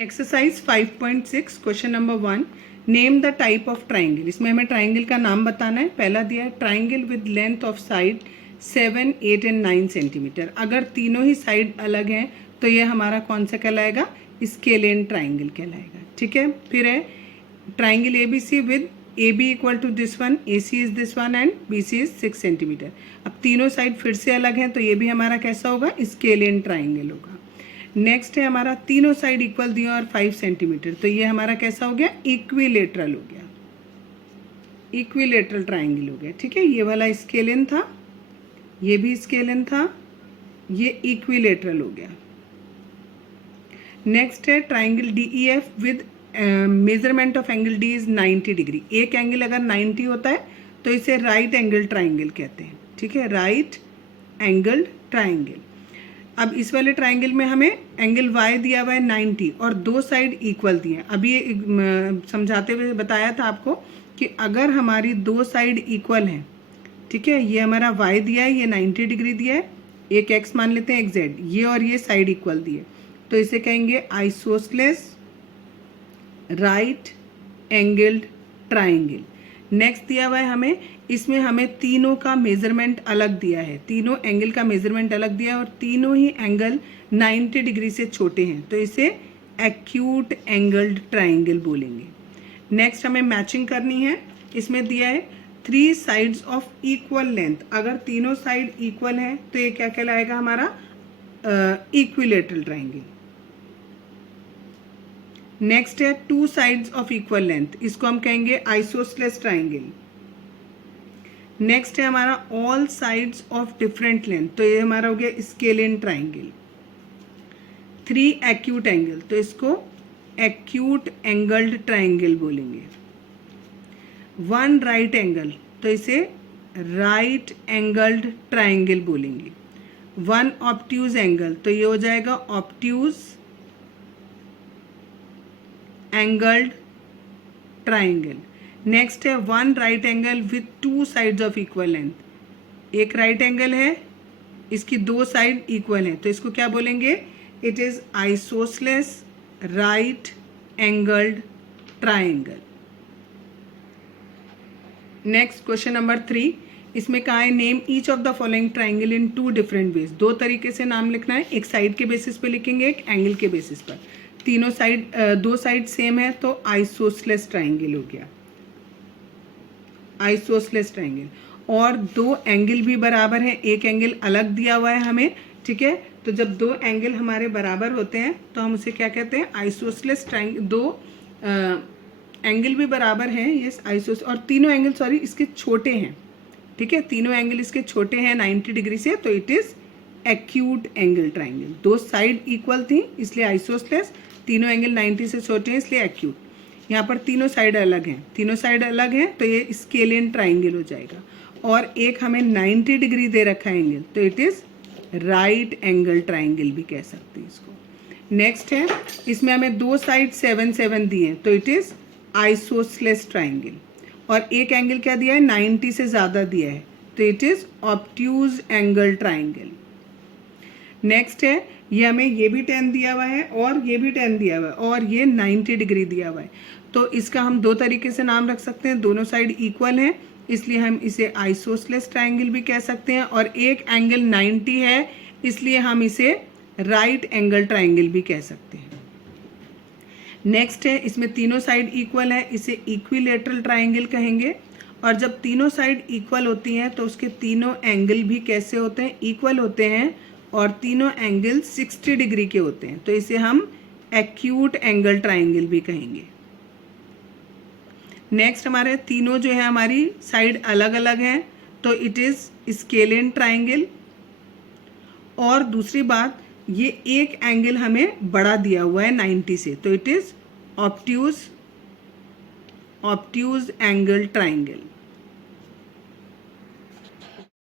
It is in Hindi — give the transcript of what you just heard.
Exercise 5.6 question number 1, name the type of triangle. इसमें हमें ट्राइंगल का नाम बताना है। पहला दिया है triangle with length of side 7, 8 and 9 centimetre. अगर तीनों ही साइड अलग हैं तो ये हमारा कौन सा कहलाएगा? स्केलेन ट्राइंगल कहलाएगा। ठीक है। फिर है triangle A B C with A B equal to this one, A C is this one and B C is 6 centimetre. अब तीनों साइड फिर से अलग हैं तो ये भी हमारा कैसा होगा? स्केलेन ट्राइंगल होगा। नेक्स्ट है हमारा तीनों साइड इक्वल दिया और 5 सेंटीमीटर, तो ये हमारा कैसा हो गया? इक्विलेटरल हो गया, इक्विलेटरल ट्राइंगल हो गया। ठीक है। ये वाला स्केलेन था, ये भी स्केलेन था, ये इक्विलेटरल हो गया। नेक्स्ट है triangle D E F with measurement of angle D is 90 degree. एक एंगल अगर 90 होता है तो इसे राइट एंगल ट्राइंगल कहते हैं। ठीक है, राइट एंगल ट्राइंगल। अब इस वाले ट्राइंगल में हमें एंगल y दिया हुआ है 90 और दो साइड इक्वल दिए हैं। अभी समझाते हुए बताया था आपको कि अगर हमारी दो साइड इक्वल हैं, ठीक है, ये हमारा y दिया है, ये 90 डिग्री दिया है, एक x मान लेते हैं, एक z, ये और ये साइड इक्वल दिए, तो इसे कहेंगे isosceles right angled triangle. Next दिया हुआ है हमें, इसमें हमें तीनों का मेजरमेंट अलग दिया है, तीनों एंगल का मेजरमेंट अलग दिया है और तीनों ही एंगल 90 डिग्री से छोटे हैं, तो इसे एक्यूट एंगल्ड ट्राइंगल बोलेंगे। नेक्स्ट हमें मैचिंग करनी है। इसमें दिया है 3 साइड्स ऑफ इक्वल लेंथ। अगर तीनों साइड इक्वल है तो ये क्या कहलाएगा? हमारा इक्विलेटरल ट्राइंगल। नेक्स्ट है 2 साइड्स ऑफ इक्वल लेंथ, इसको हम कहेंगे आइसोसेलेस ट्राइंगल। नेक्स्ट है हमारा all sides of different length, तो ये हमारा हो गया स्केलेन ट्राइंगल। 3 एक्यूट एंगल, तो इसको एक्यूट एंगल्ड ट्राइंगल बोलेंगे। 1 राइट एंगल, तो इसे राइट एंगल्ड ट्राइंगल बोलेंगे। 1 ऑब्ट्यूज एंगल, तो ये हो जाएगा ऑब्ट्यूज एंगल्ड ट्राइंगल। नेक्स्ट है 1 right angle with 2 sides of equal length. एक राइट एंगल है, इसकी 2 साइड इक्वल है, तो इसको क्या बोलेंगे? It is isosceles right angled triangle. Next question number 3, इसमें कहा है name each of the following triangle in 2 different ways. 2 तरीके से नाम लिखना है, एक साइड के बेसिस पे लिखेंगे, एक एंगल के बेसिस पर। तीनों साइड 2 साइड सेम है तो आइसोसेलेस ट्राइंगल हो गया, आइसोसेलेस ट्राइंगल। और 2 एंगल भी बराबर हैं, एक एंगल अलग दिया हुआ है हमें। ठीक है, तो जब 2 एंगल हमारे बराबर होते हैं तो हम उसे क्या कहते हैं? Isosceles triangle. 2 एंगल भी बराबर हैं, ये आइसोस, और तीनों एंगल सॉरी इसके छोटे हैं। ठीक है, तीनों एंगल इसके छोटे हैं 90 डिग्री से, तो it is acute angle triangle. 2 side equal थी इसलिए आइसोसेलेस, तीनों एंगल 90 से छोटे हैं इसलिए एक्यूट। यहाँ पर तीनों साइड अलग हैं, तीनों साइड अलग हैं तो ये स्केलियन ट्राइंगल हो जाएगा। और एक हमें 90 डिग्री दे रखा है एंगल, तो it is right angle triangle भी कह सकते हैं इसको। नेक्स्ट है, इसमें हमें 2 साइड 7, 7 दिए हैं, तो इट इज़ आइसोसेलेस ट्राइंगल। और एक एंगल क्या दिया है? 90 से ज़्यादा दिया है, तो it is obtuse angle triangle. Next है, ये हमें ये भी 10 दिया हुआ है और ये भी 10 दिया हुआ है और ये 90 डिग्री दिया हुआ है, तो इसका हम 2 तरीके से नाम रख सकते हैं। दोनों साइड इक्वल हैं इसलिए हम इसे आइसोसेलेस ट्राइंगल भी कह सकते हैं, और एक एंगल 90 है इसलिए हम इसे राइट एंगल ट्राइंगल भी कह सकते हैं। नेक्स्ट है, इसमें तीनों साइड इक्वल है, इसे इक्विलेटरल ट्राइंगल कहेंगे। और जब तीनों साइड इक्वल होती हैं तो उसके तीनों एंगल भी कैसे होते हैं? इक्वल होते हैं, और तीनों एंगल 60 डिग्री के होते हैं, तो इसे हम एक्यूट एंगल ट्राइंगल भी कहेंगे। नेक्स्ट हमारे तीनों जो है हमारी साइड अलग अलग हैं, तो इट इज़ स्केलेन ट्राइंगल। और दूसरी बात, ये एक एंगल हमें बड़ा दिया हुआ है 90 से, तो it is obtuse angle triangle.